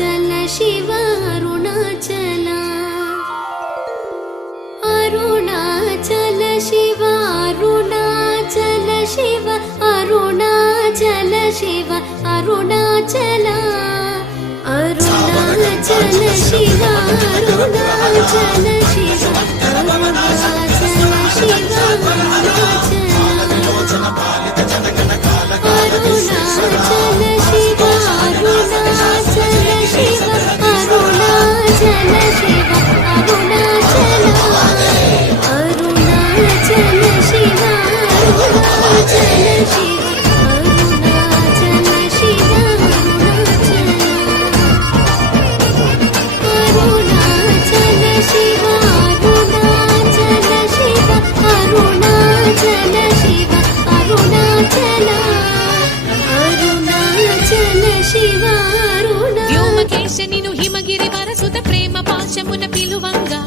అరుణాచల శివ అరుణాచల అరుణాచల శివ అరుణాచల శివ అరుణాచల శివ అరుణాచల అరుణాచల శివ అరుణాచల శివ అరుణాచల శివ అరుణాచల శివ అరుణాచల శివ అరుణాచల శివ అరుణాచల అరుణాచల శివ అరుణాచల శివ అరుణాచల శివ అరుణాచల శివ అరుణాచల శివ అరుణాచల శివ అరుణాచల అరుణాచల శివ వ్యోమకేశ నిను హిమగిరి వరసుత ప్రేమ పాశమున పిలువంగా